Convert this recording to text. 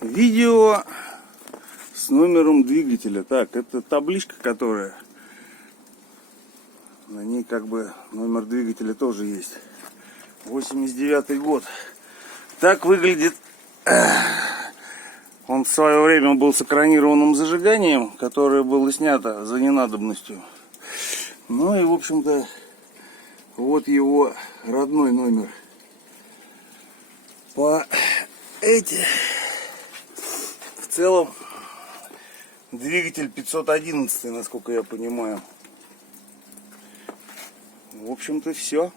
Видео с номером двигателя. Так, это табличка, которая на ней как бы номер двигателя тоже есть. 89-й год. Так выглядит. Он в свое время был с экранированным зажиганием, которое было снято за ненадобностью. Ну и в общем-то вот его родной номер. В целом двигатель 511, насколько я понимаю. В общем-то все.